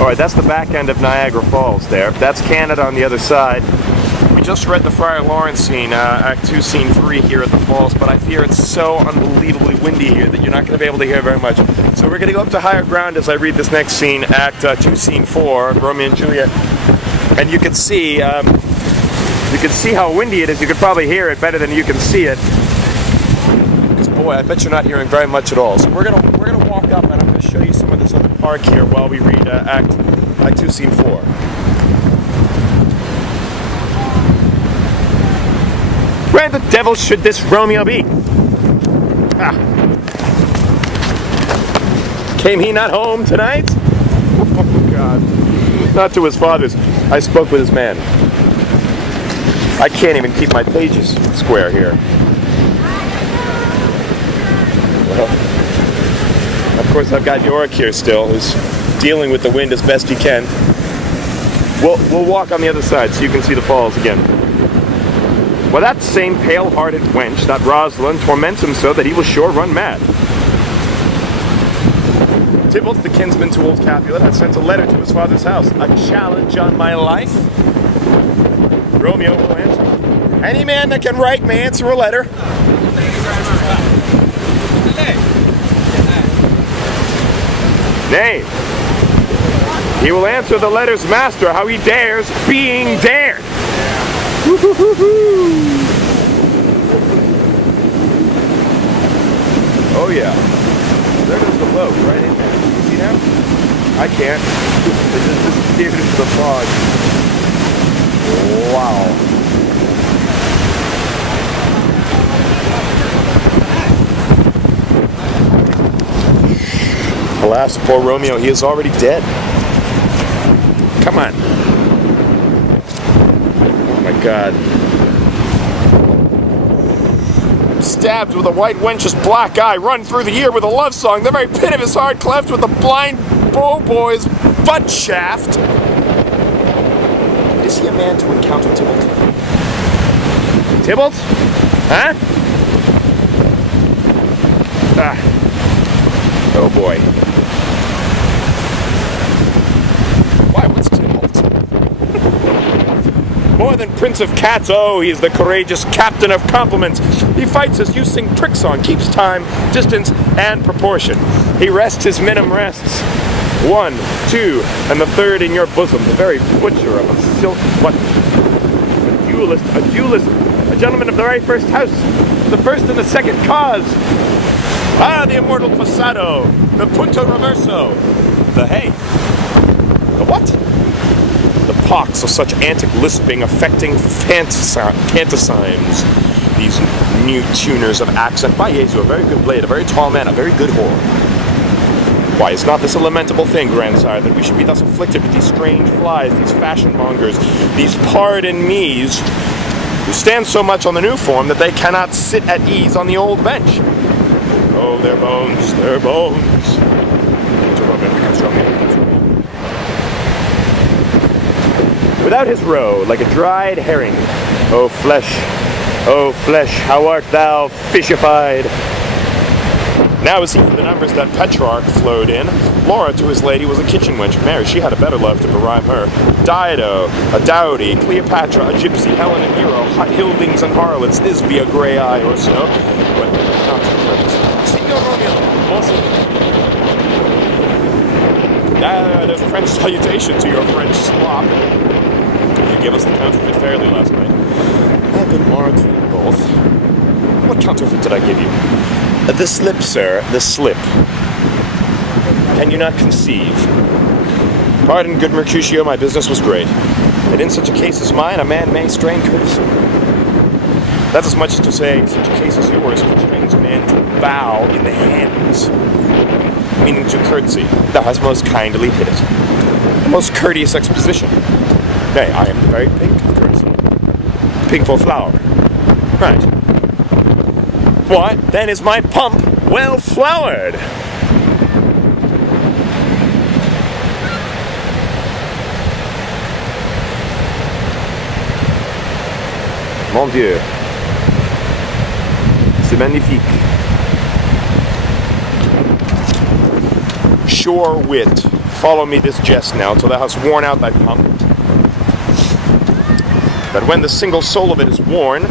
Alright, that's the back end of Niagara Falls there. That's Canada on the other side. We just read the Friar Lawrence scene, Act 2, Scene 3 here at the falls, but I fear it's so unbelievably windy here that you're not going to be able to hear very much. So we're going to go up to higher ground as I read this next scene, Act 2, Scene 4, Romeo and Juliet. And you can see how windy it is. You could probably hear it better than you can see it. Because boy, I bet you're not hearing very much at all. So we're gonna walk up, and I'm going to show you some of this other park here while we read Act 2, Scene 4. Where the devil should this Romeo be? Ah. Came he not home tonight? Oh God. Not to his father's. I spoke with his man. I can't even keep my pages square here. Well, of course I've got Yorick here still, who's dealing with the wind as best he can. We'll walk on the other side so you can see the falls again. Well, that same pale-hearted wench, that Rosalind, torments him so that he will sure run mad. Tybalt, the kinsman to old Capulet, had sent a letter to his father's house, a challenge on my life. Romeo will answer. Any man that can write may answer a letter. Nay, he will answer the letter's master how he dares, being dared. Oh yeah, there goes the boat right in there. You see that? I can't. It just disappeared into the fog. Wow. Alas, poor Romeo, he is already dead. Come on. God. Stabbed with a white wench's black eye, run through the ear with a love song, the very pit of his heart cleft with the blind bow boy's butt shaft. Is he a man to encounter Tybalt? Tybalt? Huh? Ah. Oh boy. Why, what's Tybalt? More than Prince of Cats, oh, he is the courageous captain of compliments. He fights as you sing trick song, keeps time, distance, and proportion. He rests his minim rests. 1, 2, and the third in your bosom, the very butcher of a silk button. A duelist, a gentleman of the very first house, the first and the second cause. Ah, the immortal passado, the punto reverso, the hey, the what? The pox of such antic lisping affecting fantasines. These new tuners of accent. By Jesu, a very good blade, a very tall man, a very good whore. Why, is not this a lamentable thing, grandsire, that we should be thus afflicted with these strange flies, these fashion mongers, these pardon me's, who stand so much on the new form that they cannot sit at ease on the old bench? Oh, their bones, their bones. Without his roe, like a dried herring. O flesh, how art thou fishified? Now is he for the numbers that Petrarch flowed in. Laura to his lady was a kitchen wench. Mary, she had a better love to berhyme her. Dido, a dowdy. Cleopatra, a gypsy. Helen and Hero, hildings and harlots. Thisbe, a grey eye or so. But not to the purpose. Signor Romeo, also. There's a French salutation to your French slop. You gave us the counterfeit fairly last night. Oh, good morrow to you both. What counterfeit did I give you? The slip, sir, the slip. Can you not conceive? Pardon, good Mercutio, my business was great. And in such a case as mine, a man may strain courtesy. That's as much as to say, such a case as yours constrains a man to bow in the hands. Meaning to curtsy. Thou hast most kindly hit it. The most courteous exposition. Nay, I am the very pink of courtesy. Pink for flower. Right. What? Then is my pump well flowered? Mon Dieu. C'est magnifique. Sure wit, follow me this jest now till thou hast worn out thy pump, that when the single soul of it is worn,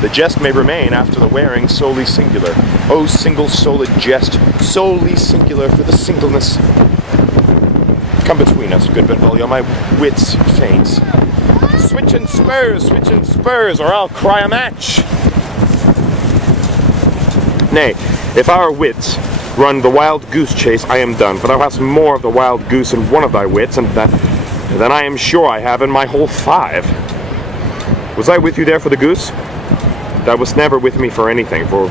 the jest may remain after the wearing solely singular. O single-souled jest, solely singular for the singleness. Come between us, good Benvolio, my wits faints. Switch and spurs, or I'll cry a match. Nay, if our wits run the wild goose chase, I am done, for thou hast more of the wild goose in one of thy wits, and than I am sure I have in my whole 5. Was I with you there for the goose? Thou wast never with me for anything, for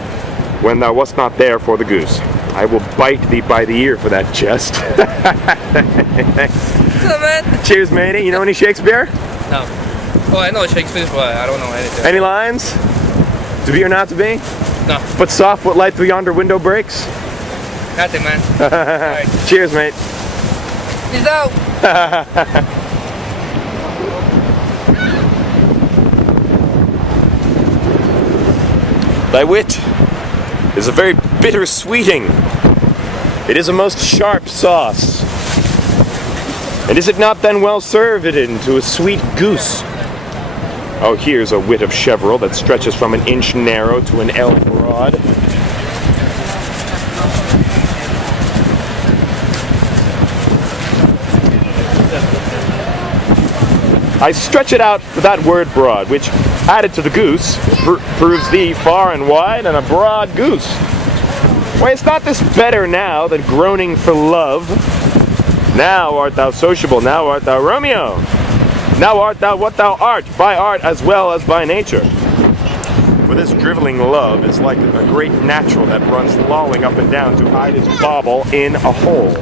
when thou wast not there for the goose, I will bite thee by the ear for that jest. What's up, man? Cheers, matey. You know any Shakespeare? No. Oh, I know Shakespeare, but I don't know anything. Any lines? To be or not to be? No. But soft what light through yonder window breaks? Nothing, man. Alright. Cheers, mate. Peace out. Thy wit is a very bitter sweeting. It is a most sharp sauce. And is it not then well served into a sweet goose? Oh, here's a wit of Cheverel that stretches from an inch narrow to an ell broad. I stretch it out for that word broad, which, added to the goose, proves thee far and wide and a broad goose. Why, is not this better now than groaning for love? Now art thou sociable, now art thou Romeo. Now art thou what thou art, by art as well as by nature. For this driveling love is like a great natural that runs lolling up and down to hide his bauble in a hole.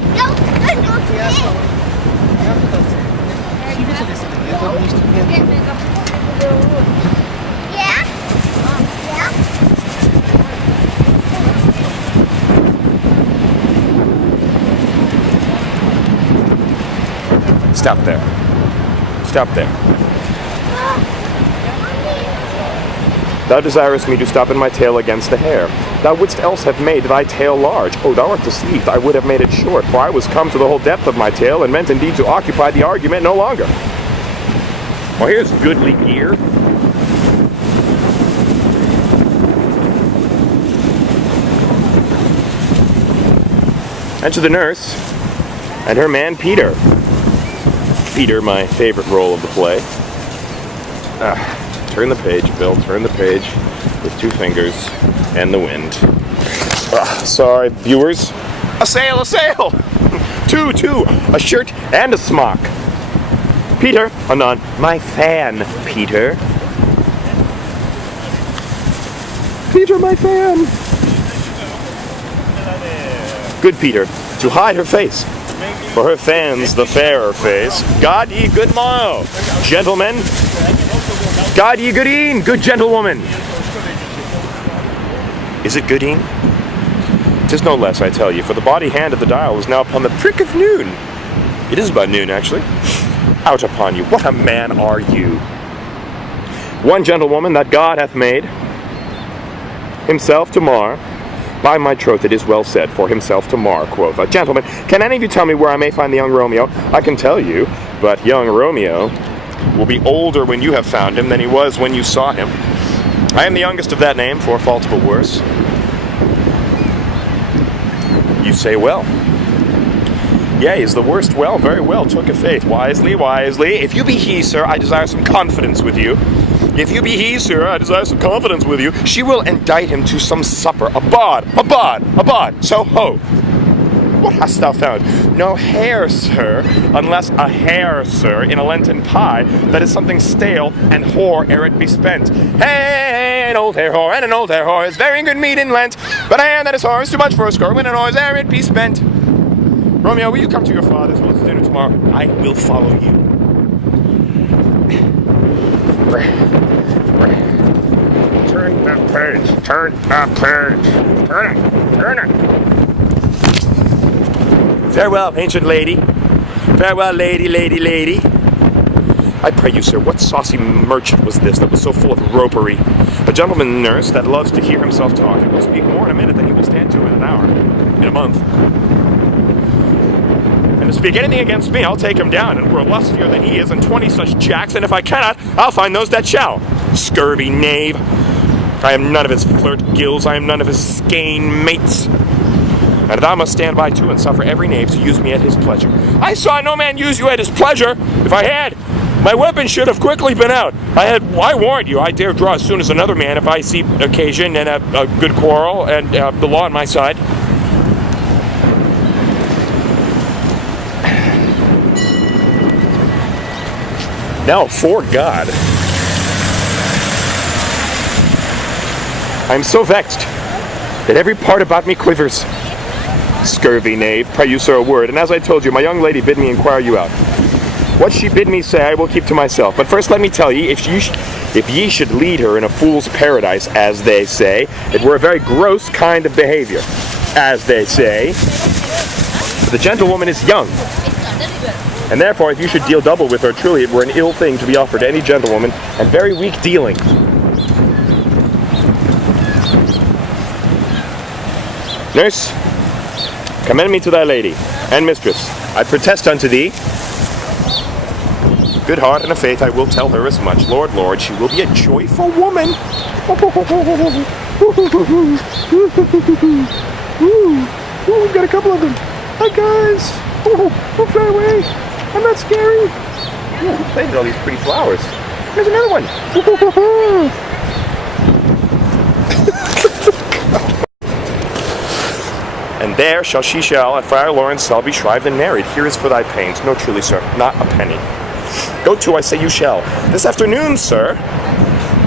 Stop there. Stop there. Thou desirest me to stop in my tail against the hair. Thou wouldst else have made thy tail large. Oh, thou art deceived. I would have made it short, for I was come to the whole depth of my tail, and meant indeed to occupy the argument no longer. Well, here's goodly gear. Enter the nurse, and her man Peter. Peter, my favorite role of the play. Turn the page, Bill, turn the page with 2 fingers and the wind. Sorry, viewers. A sail, a sail! Two, a shirt and a smock. Peter, anon, my fan, Peter. Peter, my fan. Good Peter, to hide her face. For her fans the fairer face. God ye good morrow, gentlemen. God ye good e'en, good gentlewoman. Is it good e'en? 'Tis no less, I tell you, for the body hand of the dial is now upon the prick of noon. It is about noon, actually. Out upon you, what a man are you? One gentlewoman that God hath made himself to mar. By my troth, it is well said, for himself to mar, quoth. Gentlemen, can any of you tell me where I may find the young Romeo? I can tell you, but young Romeo will be older when you have found him than he was when you saw him. I am the youngest of that name, for fault but worse. You say well. Yea, is the worst well? Very well, took a faith. Wisely, wisely. If you be he, sir, I desire some confidence with you. If you be he, sir, I desire some confidence with you. She will indict him to some supper. A bod. So ho. What hast thou found? No hare, sir, unless a hare, sir, in a Lenten pie, that is something stale and whore ere it be spent. Hey, an old hare whore, and an old hare whore is very good meat in Lent, but a hare that is whore is too much for a score when an whore is ere it be spent. Romeo, will you come to your father's to dinner tomorrow? I will follow you. Turn that page. Turn that page. Turn it. Farewell, ancient lady. Farewell, lady. I pray you, sir, what saucy merchant was this that was so full of ropery? A gentleman nurse that loves to hear himself talk and will speak more in a minute than he will stand to in an hour. In a month. And to speak anything against me, I'll take him down, and we're lustier than he is, and 20 such jacks, and if I cannot, I'll find those that shall. Scurvy knave. I am none of his flirt gills, I am none of his skein mates. And thou must stand by too and suffer every knave to use me at his pleasure. I saw no man use you at his pleasure. If I had, my weapon should have quickly been out. I warned you, I dare draw as soon as another man if I see occasion and a good quarrel and the law on my side. Now, for God, I am so vexed that every part about me quivers. Scurvy knave, pray you, sir, a word, and as I told you, my young lady bid me inquire you out. What she bid me say I will keep to myself, but first let me tell ye, if ye should lead her in a fool's paradise, as they say, it were a very gross kind of behavior, as they say. The gentlewoman is young, and therefore if you should deal double with her, truly it were an ill thing to be offered to any gentlewoman, and very weak dealing. Nurse, commend me to thy lady and mistress. I protest unto thee, good heart and a faith, I will tell her as much. Lord, Lord, she will be a joyful woman. We've got a couple of them. Hi guys. Don't fly away. I'm not scary. Who planted all these pretty flowers? There's another one. And there shall at Friar Lawrence shall be shrived and married. Here is for thy pains. No, truly, sir, not a penny. Go to, I say you shall. This afternoon, sir.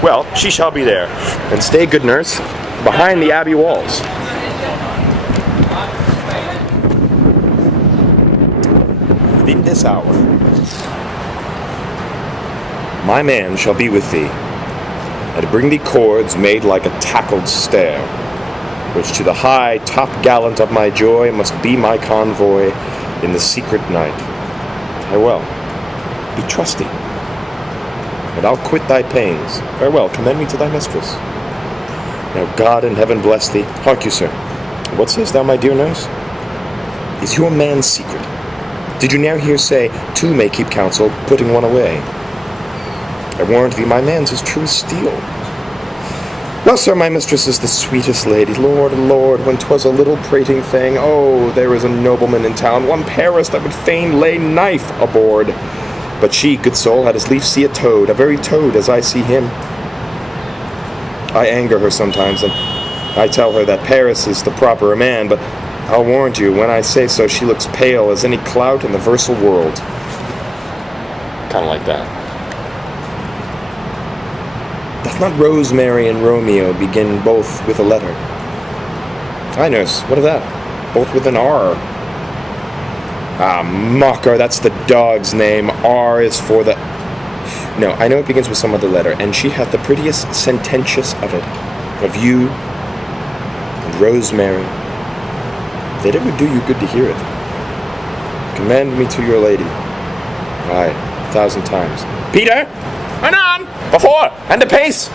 Well, she shall be there. And stay, good nurse, behind the abbey walls. Within this hour, my man shall be with thee, and bring thee cords made like a tackled stair, which to the high top-gallant of my joy must be my convoy in the secret night. Farewell, be trusty, and I'll quit thy pains. Farewell, commend me to thy mistress. Now God in heaven bless thee. Hark you, sir, what sayest thou, my dear nurse? Is your man's secret? Did you ne'er hear say, two may keep counsel, putting one away? I warrant thee, my man's as true as steel. Well, sir, my mistress is the sweetest lady. Lord, Lord, when 'twas a little prating thing, oh, there is a nobleman in town, one Paris, that would fain lay knife aboard. But she, good soul, had as lief see a toad, a very toad, as I see him. I anger her sometimes, and I tell her that Paris is the proper man, but I'll warrant you, when I say so, she looks pale as any clout in the versal world. Kind of like that. Doth not Rosemary and Romeo begin both with a letter? Aye, nurse, what of that? Both with an R. Ah, mocker, that's the dog's name. R is for the... No, I know it begins with some other letter, and she hath the prettiest sententious of it. Of you and Rosemary. That it would do you good to hear it. Commend me to your lady. Aye, 1,000 times. Peter! Run on! Before! And apace!